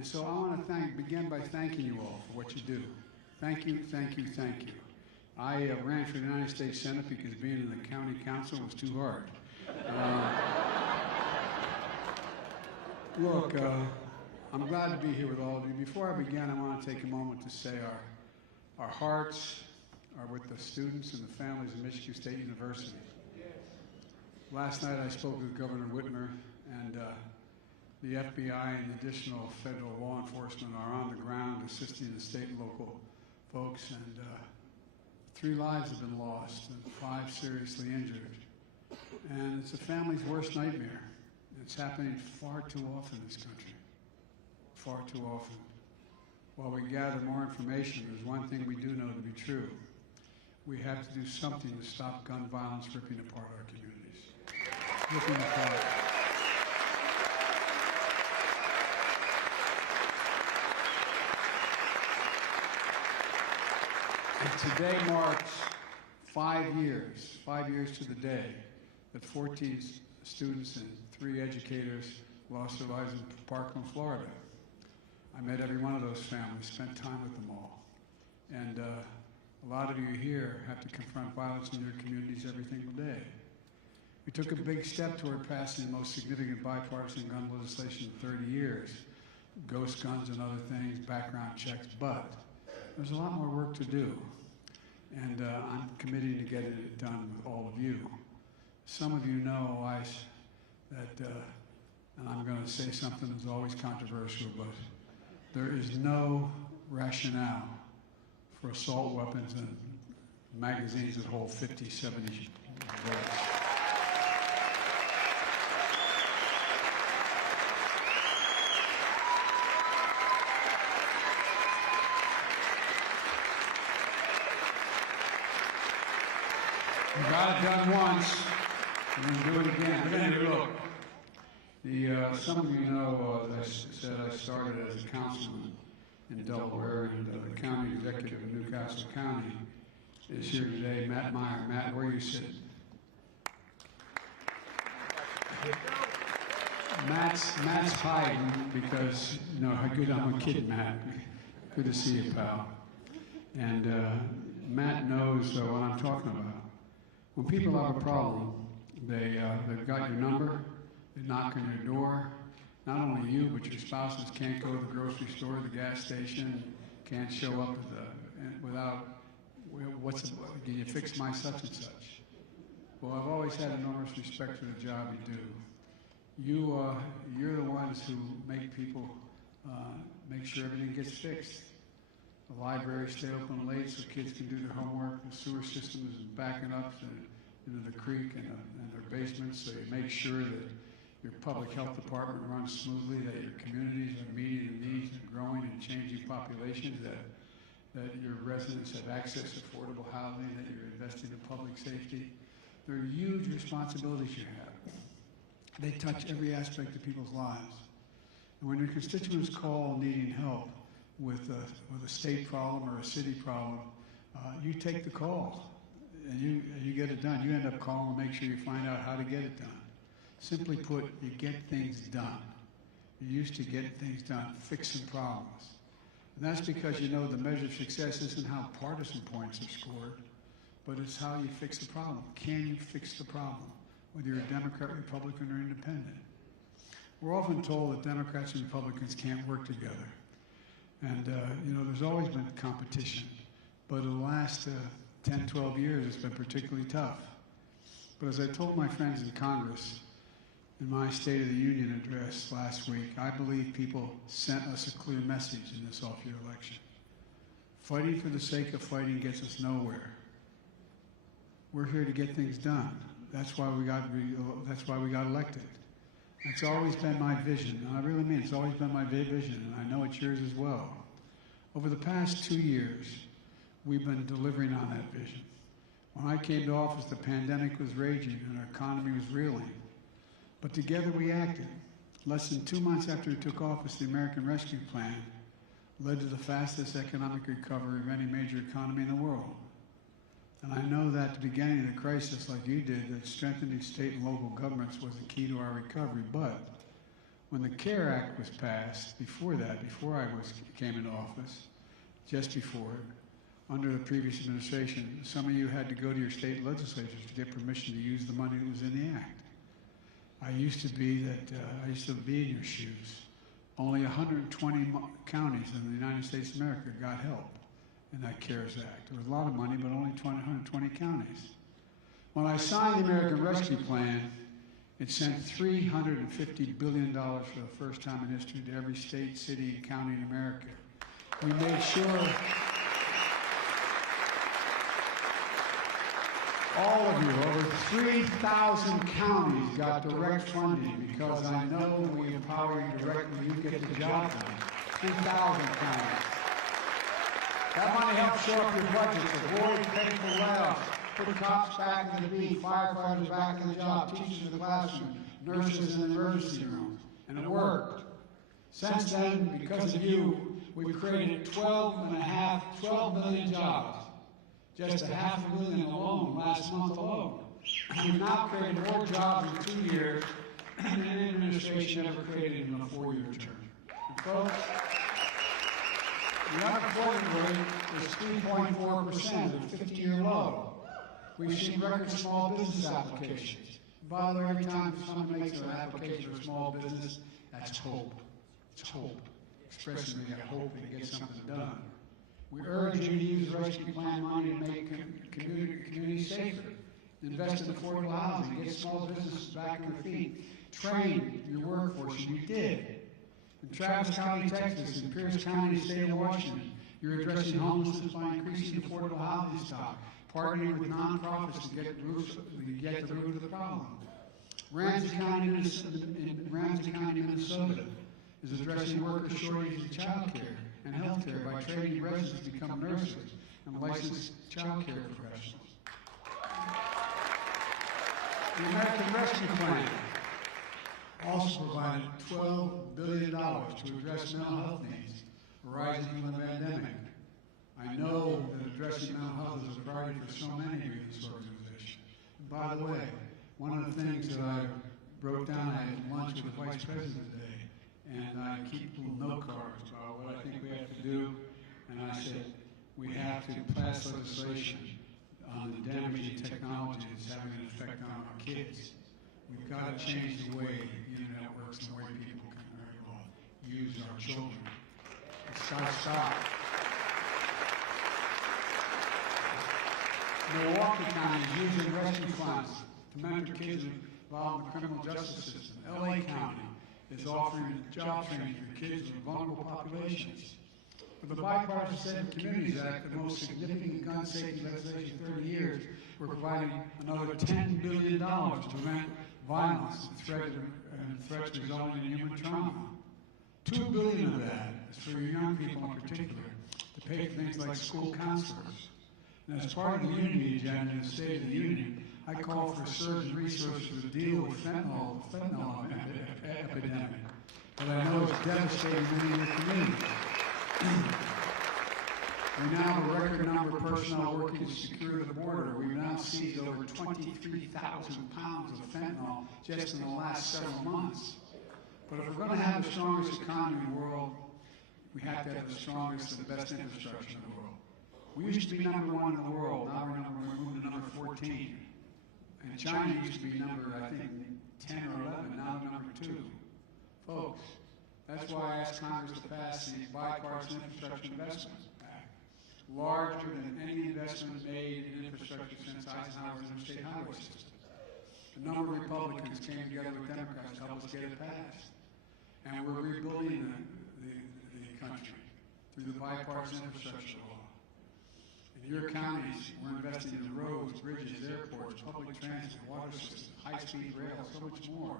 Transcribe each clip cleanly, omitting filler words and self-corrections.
And so I want to begin by thanking you all for what you do. Thank you, thank you, thank you. I ran for the United States Senate because being in the county council was too hard. Look, I'm glad to be here with all of you. Before I begin, I want to take a moment to say our hearts are with the students and the families of Michigan State University. Last night I spoke with Governor Whitmer, and the FBI and additional federal law enforcement are on the ground assisting the state and local folks, and 3 lives have been lost and 5 seriously injured. And it's a family's worst nightmare. It's happening far too often in this country, far too often. While we gather more information, there's one thing we do know to be true. We have to do something to stop gun violence ripping apart our communities. Ripping apart. Today marks 5 years to the day that 14 students and 3 educators lost their lives in Parkland, Florida. I met every one of those families, spent time with them all. And a lot of you here have to confront violence in your communities every single day. We took a big step toward passing the most significant bipartisan gun legislation in 30 years. Ghost guns and other things, background checks, but there's a lot more work to do. And I'm committed to getting it done with all of you. Some of you know that, and I'm going to say something that's always controversial, but there is no rationale for assault weapons and magazines that hold 50, 70 bullets. We got it done once, and we'll do it again. But anyway, look, some of you know, as I said, I started as a councilman in Delaware, and the county executive of Newcastle County is here today, Matt Meyer. Matt, where are you sitting? Matt's hiding because, you know, how good I'm kidding, Matt. Good to see you, pal. And Matt knows what I'm talking about. When people have a problem, they've got your number, they knock on your door. Not only you, but your spouses can't go to the grocery store, the gas station, can't show up without, can you fix my such and such? Well, I've always had enormous respect for the job you do. You're the ones who make people make sure everything gets fixed. The libraries stay open late so kids can do their homework. The sewer system is backing up into the creek and their basements, so you make sure that your public health department runs smoothly, that your communities are meeting the needs of growing and changing populations, that your residents have access to affordable housing, that you're investing in public safety. There are huge responsibilities you have. They touch every aspect of people's lives. And when your constituents call needing help, with a state problem or a city problem, you take the call and you get it done. You end up calling to make sure you find out how to get it done. Simply put, you get things done. You used to get things done, fixing problems. And that's because you know the measure of success isn't how partisan points are scored, but it's how you fix the problem. Can you fix the problem, whether you're a Democrat, Republican, or Independent? We're often told that Democrats and Republicans can't work together. And, you know, there's always been competition, but in the last 10, 12 years, it's been particularly tough. But as I told my friends in Congress in my State of the Union address last week, I believe people sent us a clear message in this off-year election. Fighting for the sake of fighting gets us nowhere. We're here to get things done. That's why we got elected. That's always been my vision, and I really mean it's always been my vision, and I know it's yours as well. Over the past 2 years, we've been delivering on that vision. When I came to office, the pandemic was raging and our economy was reeling. But together we acted. Less than 2 months after we took office, the American Rescue Plan led to the fastest economic recovery of any major economy in the world. And I know that at the beginning of the crisis, like you did, that strengthening state and local governments was the key to our recovery. But When the CARE Act was passed, before that, before I came into office, just before, under the previous administration, some of you had to go to your state legislatures to get permission to use the money that was in the act. I used to be in your shoes. Only 120 counties in the United States of America got help in that CARES Act. There was a lot of money, but only 120 counties. When I signed the American Rescue Plan, it sent $350 billion for the first time in history to every state, city, and county in America. We made sure all of you, over 3,000 counties got direct funding because I know we empower you directly, you get the job done. 3,000 counties. That money helps shore up your budgets, avoid painful layoffs, put cops back in the beat, firefighters back in the job, teachers in the classroom, nurses in the emergency room, and it worked. Since then, because of you, we've created 12 million jobs. Just 500,000 alone, last month alone. We've now created more jobs in 2 years than any administration ever created in a 4-year term. And folks, the unemployment rate is 3.4%, a 50-year low. We've seen record small business applications. By the way, every time someone makes an application for a small business, that's hope. It's hope. Expressing they got hope and get something done. We urge you to use rescue plan money to make communities safer. Invest in affordable housing, get small businesses back on their feet, train your workforce, and you did. In Travis County, Texas, and Pierce County, state of Washington, you're addressing homelessness by increasing affordable housing stock, partnering with nonprofits to get the root of the problem. Ramsey County, Minnesota, is addressing worker shortages in child care and health care by training residents to become nurses and licensed child care professionals. The American Rescue Plan also provided $12 billion to address mental health needs arising from the pandemic. I know that addressing mental health is a priority for so many of you in this organization. And by the way, one of the things that I wrote down, I had lunch with the Vice President today, and I keep little note cards about what I think we have to do. And I said, we have to pass legislation on the damaging technology that's having an effect on our kids. We've got to change the way the internet works and the way people can use our children. It's got to stop. Milwaukee County is using rescue funds to mentor kids involved in the criminal justice system. LA County is offering job training for kids in vulnerable populations. With the Bipartisan Safe Communities Act, the most significant gun safety legislation in 30 years, we're providing another $10 billion to prevent violence and threats resulting in human trauma. $2 billion of that is for young people in particular, to pay for things like school counselors. And as part of the Unity Agenda in the State of the Union, I call for a surge in resources to deal with fentanyl epidemic that I know is devastating many of your communities. We now have a record number of personnel working to secure the border. We've now seized over 23,000 pounds of fentanyl just in the last several months. But if we're going to have the strongest economy in the world, we have to have the strongest and best infrastructure in the world. We used to be number 1 in the world. Now we're moving to number 14. And China used to be number, I think, 10 or 11. Now number 2. Folks, that's why I asked Congress to pass the Bipartisan Infrastructure Investment Act, larger than any investment made in infrastructure since Eisenhower's interstate highway system. A number of Republicans came together with Democrats to help us get it passed. And we're rebuilding the country through the bipartisan infrastructure law. In your counties, we're investing in roads, bridges, airports, public transit, water systems, high-speed rail, so much more.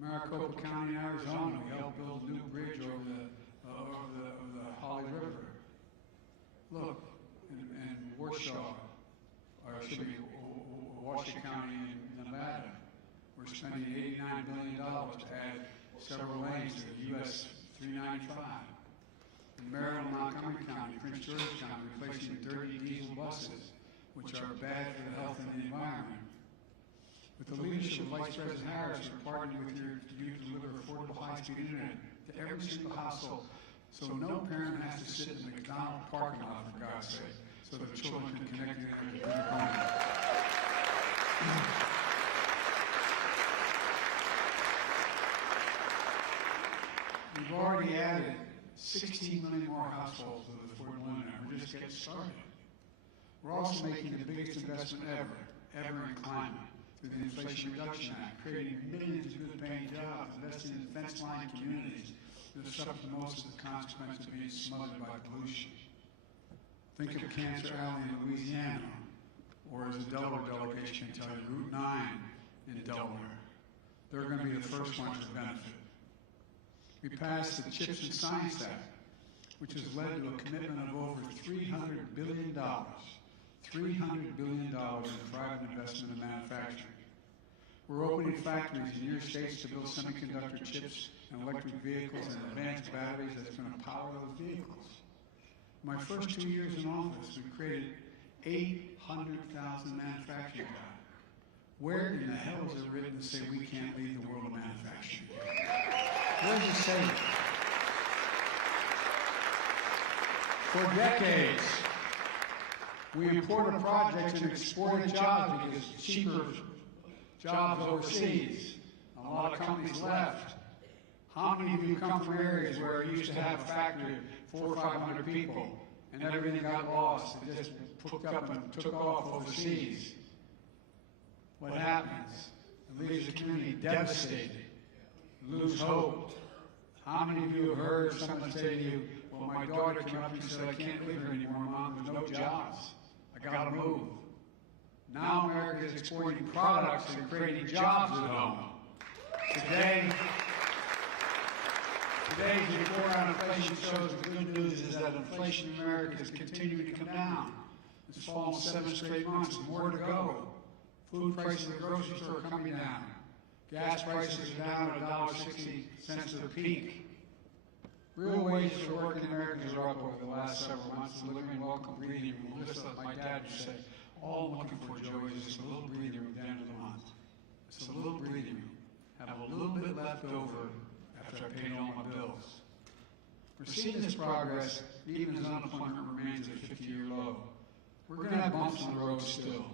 Maricopa County, Arizona, we helped build a new bridge over the Holly River. Look, in Warsaw, or it should be Washington County in Nevada, we're spending $89 billion to add several lanes to the US 395. In Maryland, Montgomery County, Prince George's County, replacing dirty diesel buses, which are bad for the health and the environment. With the leadership of Vice President Harris, we're partnering with you to deliver affordable high-speed internet to every single household, so no parent has to sit in the McDonald's parking lot, for God's sake, so that children can connect to the internet in their home. We've already added 16 million more households with affordable internet. We're just getting started. We're also making the biggest investment ever in climate through the Inflation Reduction Act, creating millions of good-paying jobs, investing in fence-line communities that suffer the most of the consequence of being smothered by pollution. Think of Cancer Alley in Louisiana, or as the Delaware delegation can tell you, Route 9 in Delaware. They're going to be the first ones to benefit. We passed the CHIPS and Science Act, which has led to a commitment of over $300 billion. $300 billion in private investment in manufacturing. We're opening factories in your states to build semiconductor chips and electric vehicles and advanced batteries that's going to power those vehicles. My first 2 years in office, we created 800,000 manufacturing jobs. Where in the hell is it written to say we can't lead the world of manufacturing? Where does it say it? For decades, we imported projects and exported jobs because it's cheaper jobs overseas. A lot of companies left. How many of you come from areas where you used to have a factory of 400 or 500 people and everything got lost? It just hooked up and took off overseas. What happens? It leaves the community devastated, lose hope. How many of you have heard someone say to you, well, my daughter came up and said, I can't live here anymore, Mom, there's no jobs. I got to move. Now America is exporting products and creating jobs at home. Today, today's report on inflation shows the good news is that inflation in America is continuing to come down. It's fallen 7 straight months, more to go. Food prices at the grocery store are coming down. Gas prices are down at $1.60 to the peak. Real wages for working Americans are up over the last several months, delivering welcome breathing room. Just like my dad would say, all I'm looking for, Joey, is just a little breathing room at the end of the month. Just a little breathing room. Have a little bit left over after I paid all my bills. We're seeing this progress even as unemployment remains at a 50-year low. We're going to have bumps in the road still.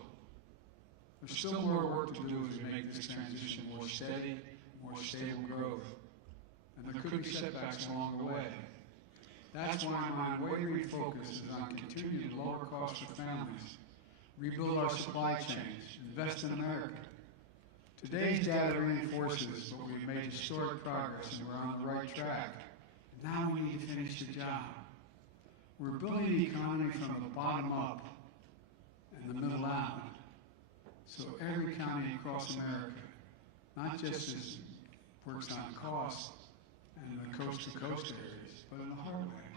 There's still more work to do as we make this transition more steady, more stable growth. And there could be setbacks along the way. That's why my unwavering focus is on continuing to lower costs for families, rebuild our supply chains, invest in America. Today's data reinforces that we've made historic progress and we're on the right track. Now we need to finish the job. We're building the economy from the bottom up and the middle out. So every county across America, not just as works on costs and the coast-to-coast areas, but in the heartland.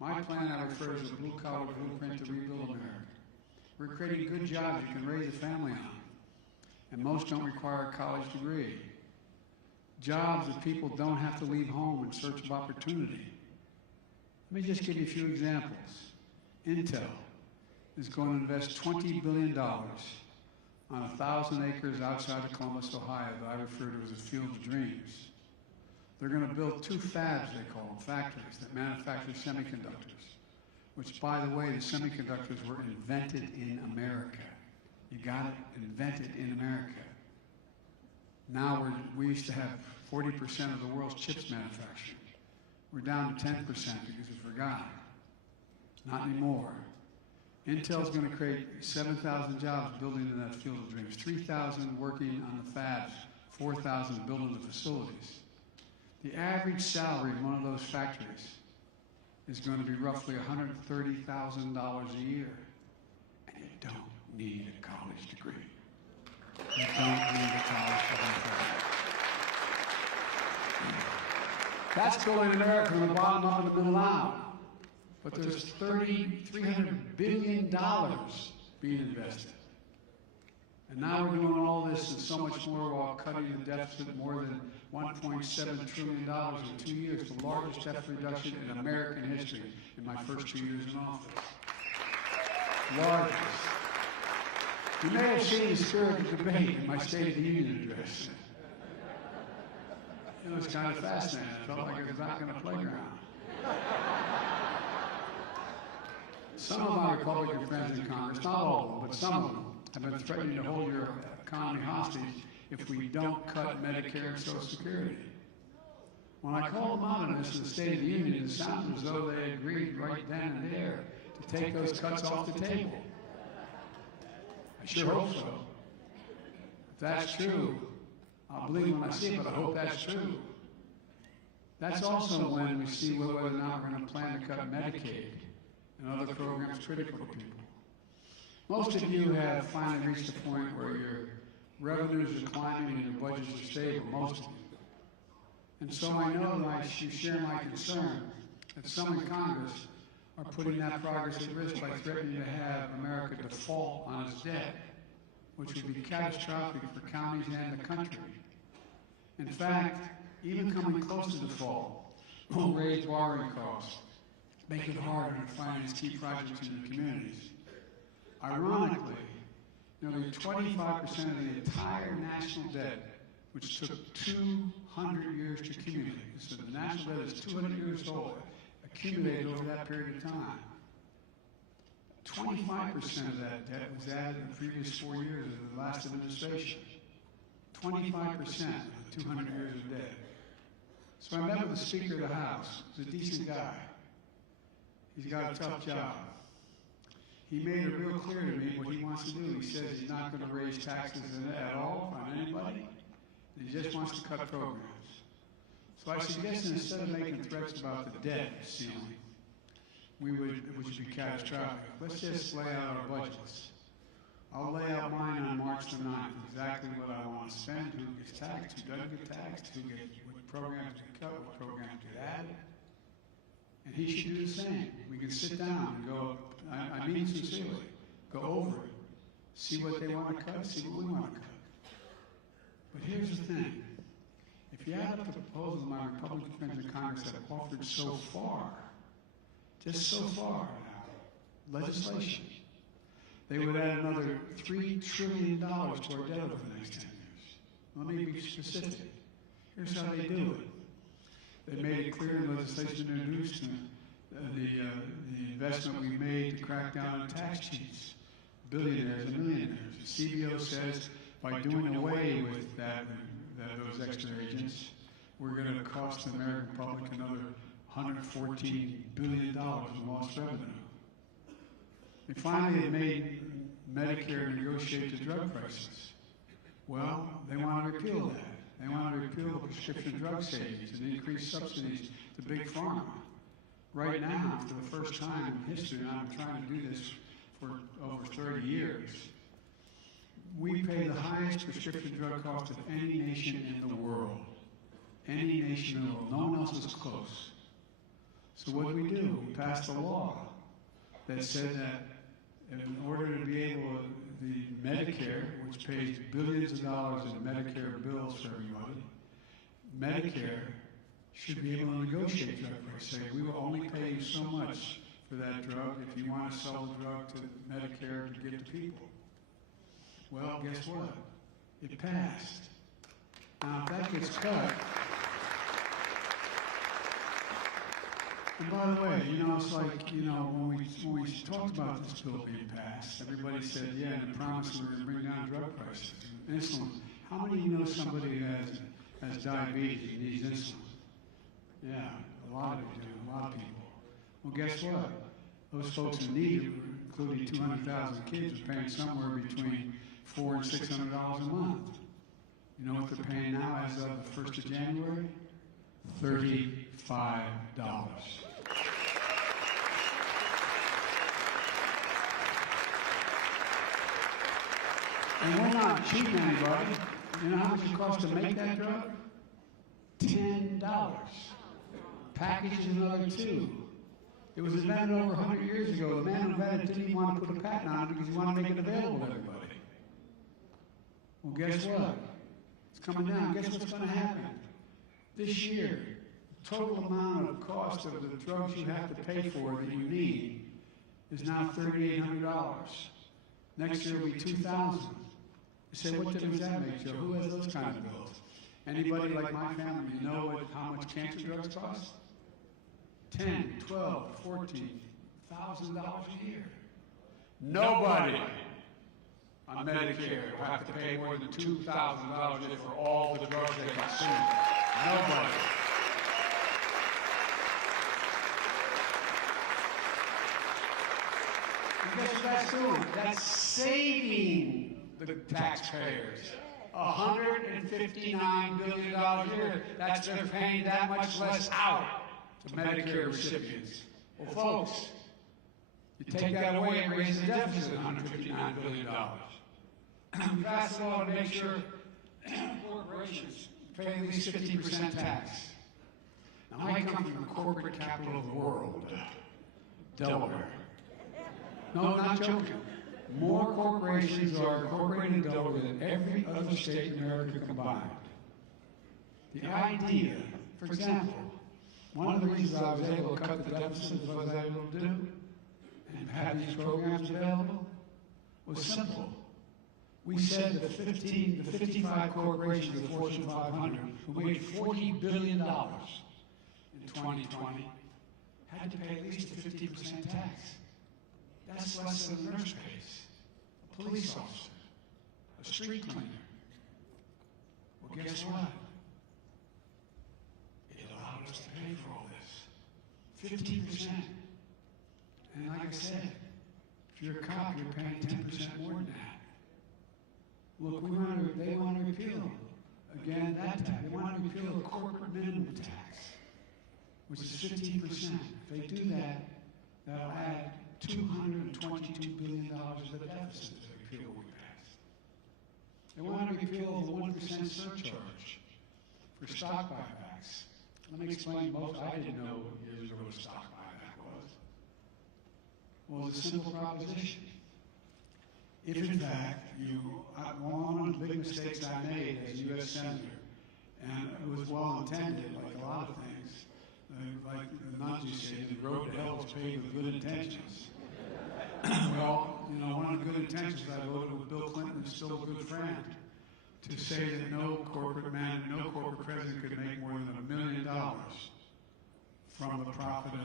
My plan I refer to as a blue-collar blueprint to rebuild America. We're creating good jobs you can raise a family on, and most don't require a college degree. Jobs that people don't have to leave home in search of opportunity. Let me just give you a few examples. Intel is going to invest $20 billion on 1,000 acres outside of Columbus, Ohio, that I refer to as a field of dreams. They're going to build 2 fabs, they call them, factories that manufacture semiconductors, which, by the way, the semiconductors were invented in America. You got it? Invented in America. Now we used to have 40% of the world's chips manufactured. We're down to 10% because we forgot. Not anymore. Intel's going to create 7,000 jobs building in that field of dreams, 3,000 working on the fabs, 4,000 building the facilities. The average salary in one of those factories is going to be roughly $130,000 a year. And you don't need a college degree. You don't need a college degree. That's building America from the bottom up and the middle out. But there's $300 billion being invested. And now we're doing all this and so much more while cutting the deficit more than $1.7 trillion in 2 years, the largest deficit reduction in American history in my first 2 years in office. Largest. You may have seen the spirit of debate in my State of the Union address. It was kind of fascinating. I felt like I was back on a playground. Some of my Republican friends in Congress, not all of them, but some of them, have been threatening to hold your economy hostage if we don't cut Medicare and Social Security. When I called them out on this in the State of the Union, it sounded as though they agreed right then and there to take those cuts off the table. I sure hope so. If that's true, I'll believe when I see it, but I hope that's true. That's also when we see whether or not we're going to plan to cut Medicaid and other programs critical to people. Most of you have finally reached the point where your revenues are climbing and your budgets are stable, most of you. And so I know that you share my concern that some in Congress are putting that progress at risk by threatening to have America default on its debt, which would be catastrophic for counties and the country. In fact, even coming close to default will raise borrowing costs, make it harder to finance key projects in the communities. Ironically, nearly 25% of the entire national debt, which took 200 years to accumulate, so the national debt is 200 years old, accumulated over that period of time. 25% of that debt was added in the previous 4 years of the last administration. 25% of 200 years of debt. So I met with the Speaker of the House. He's a decent guy. He's got a tough job. He made it real clear to me what he wants to do. He says he's not going to raise taxes at all on anybody. He just wants to cut programs. So I suggested instead of making threats about the debt ceiling, which would be catastrophic, let's just lay out our budgets. I'll lay out mine on March the 9th, exactly what I want to spend, who gets taxed, who doesn't get taxed, what programs get cut, what programs get added. And he should do the same. We can sit down and go, I mean sincerely, go over it, see what they want to cut, see what we want to cut. But here's the thing. If you add up the proposals my Republican friends in Congress have offered so far, just so far now, legislation, they would add another $3 trillion to our debt over the next 10 years. Let me be specific. Here's how they do it. They made it clear in legislation introduced the investment we made to crack down on tax cheats, billionaires and millionaires. The CBO says by doing away with those extra agents, we're going to cost the American public another $114 billion in lost revenue. They finally have made Medicare negotiate the drug prices. Well, they want to repeal that. They want to repeal the prescription drug savings and increase subsidies to big pharma. Right now, for the first time in history, and I've been trying to do this for over 30 years, we pay the highest prescription drug cost of any nation in the world. Any nation in the world. No one else is close. So what do? We passed a law that said that in order to be able to, the Medicare, which pays billions of dollars in Medicare bills for everybody, Medicare should be able to negotiate drug prices. Say, we will only pay you so much for that drug if you want to sell the drug to Medicare to give to people. Well, guess what? It passed. Now, if that gets cut, and by the way, it's like, when we talked about this bill being passed, everybody said, yeah, and it promised we were going to bring down drug prices. Insulin. How many of you know somebody who has diabetes and needs insulin? Yeah, a lot of you do, a lot of people. Well, guess what? Those folks who need it, including 200,000 kids, are paying somewhere between $400 and $600 a month. You know what they're paying now as of the 1st of January? $35. And we're not cheating anybody. You know how much it costs to make that drug? $10. Package is another $2. It was invented over 100 years ago. The man who invented it didn't even want to put a patent on it because he wanted to make it available to everybody. Well, guess what? It's coming down. Guess what's going to happen? This year, the total amount of cost of the drugs you have to pay for that you need is now $3,800. Next year will be 2,000. You say, what difference that make, Joe? Who has those kind of bills? Anybody like my family, you know how much cancer drugs cost? 10, 12, 14,000 dollars a year. Nobody on Medicare will have to pay more than $2,000 for all the drugs they consume. Nobody. And guess what that's doing? That's saving the taxpayers $159 billion a year. That's they're paying that much less out to Medicare recipients. Well, folks, you take that away and raise the deficit $159 billion. We pass a law to make sure corporations pay at least 50% tax. Now, I come from the corporate capital of the world, Delaware. No, I'm not joking. More corporations are incorporated in Delaware than every other state in America combined. The idea, for example, one of the reasons I was able to cut the deficit as I was able to do and have these programs available was simple. We said the 55 corporations of the Fortune 500 who made $40 billion in 2020 had to pay at least a 50% tax. That's less than a nurse pays, a police officer, a street cleaner. Well, guess what? It allowed us to pay for all this. 15%. And like I said, if you're a cop, you're paying 10% more than that. Look, they want to repeal, again, that tax. They want to repeal the corporate minimum tax, which is 15%. If they do that, that'll add $222 billion of the deficit to the repeal we passed. They want to repeal the 1% surcharge for stock buybacks. Let me explain most. I didn't know years ago what a stock buyback was. Well, it's a simple proposition. If in fact one of the big mistakes I made as a U.S. Senator, and it was well intended, like a lot of things, like the Nazis say, the road to hell is paved with good intentions. Well, one of the good intentions I voted with Bill Clinton, who's still a good friend, to say that no corporate man, no corporate president could make more than $1 million from the profit of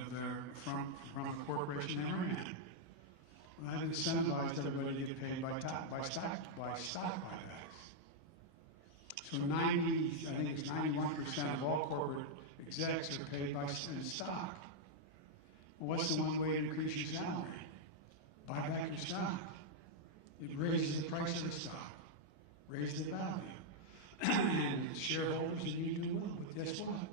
from a corporation they ran. Well, that incentivized everybody to get paid by stock buybacks. So I think it's 91% of all corporate execs are paid in stock. Well, what's the one way to increase your salary? Buy back your stock. It raises the price of the stock, raises the value. And the shareholders, and you do well. But guess what?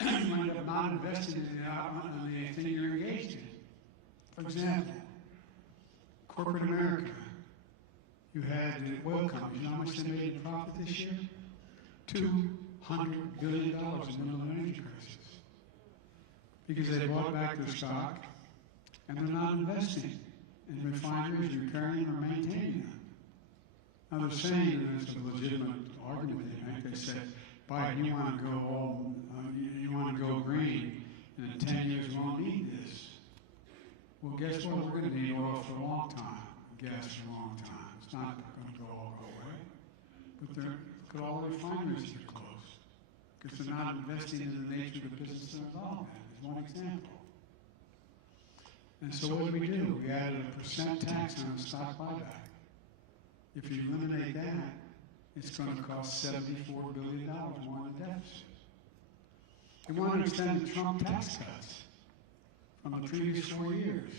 You end up not investing in the thing you're engaged in. For example, corporate America, you had the oil companies. You know how much they made in profit this year? $200 billion in the middle of an energy crisis. Because they bought back their stock and they're not investing in refineries, repairing or maintaining them. Now they're saying, and it's a legitimate argument they make, they said, Biden, you want to go green, and in 10 years we won't need this. Well, guess what? We're going to need oil for a long time, gas for a long time. It's not going to all go away. But look at all the refineries that are closed because they're not investing in the nature of the business they're involved in. There's one example. And so what did we do? We added a % tax on the stock buyback. If you eliminate that, it's going to cost $74 billion more in deficit. They want to extend the Trump tax cuts from the previous 4 years,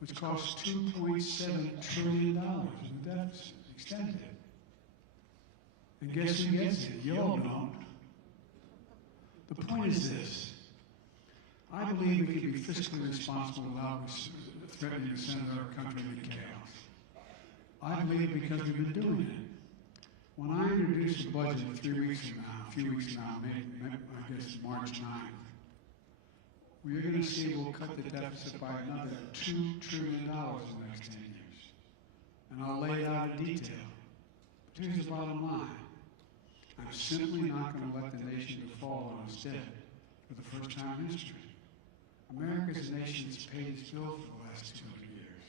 which cost $2.7 trillion in deficit, extended. And guess who gets it? You all don't. The point is this. I believe we can be fiscally responsible without threatening to send our country into chaos. I believe because we've been doing it. When I introduce the budget a few weeks from now, maybe I guess March 9th, we're going to see we'll cut the deficit by another $2 trillion in the next 10 years. And I'll lay it out in detail. But here's the bottom line. I'm simply not going to let the nation fall on its debt for the first time in history. America's nation has paid its bill for the last 200 years.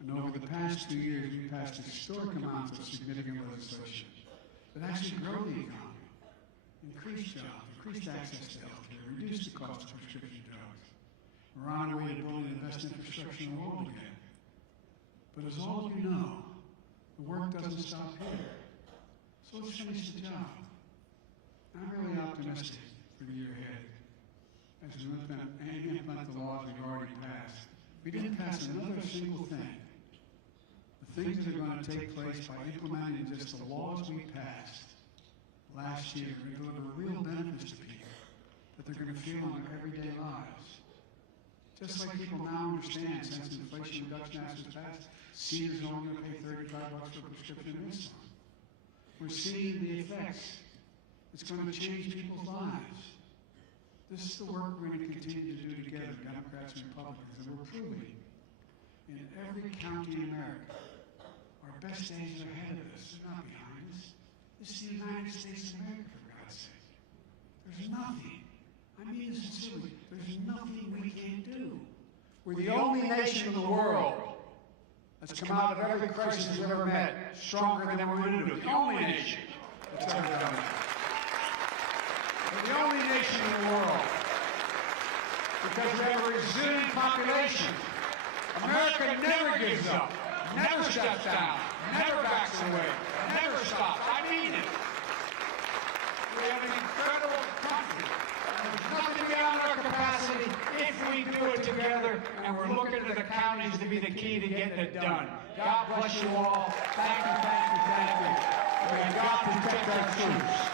And over the past 2 years, we passed historic amounts of significant legislation that actually grow the economy, increase jobs, increase access to health care, reduce the cost of prescription drugs. We're on our way to building the best infrastructure in the world again. But as all of you know, the work doesn't stop here. So let's finish the job. I'm really optimistic for the year ahead as we implement the laws we've already passed. We didn't pass another single thing. The things that are going to take place by implementing just the laws we passed last year are going to deliver real benefits to people that they're going to feel in their everyday lives. Just like people now understand, since the Inflation Reduction Act was passed, seniors are only going to pay $35 for prescription insulin. We're seeing the effects. It's going to change people's lives. This is the work we're going to continue to do together, Democrats and Republicans, and we're proving in every county in America, our best days are ahead of us. They're not behind us. This is the United States of America, for God's sake. There's nothing, I mean this sincerely, there's nothing we can't do. We're the only nation in the world that's come out of every crisis we've ever met stronger than we're into it. The only nation that's ever done it. We're the only nation in the world because we have a resilient population. America never gives up, never shuts down, never backs away, never stops. I mean it. We have an incredible country. There's nothing beyond our capacity if we do it together, and we're looking to the counties to be the key to getting it done. God bless you all. Thank you, thank you, thank you. May God protect our troops.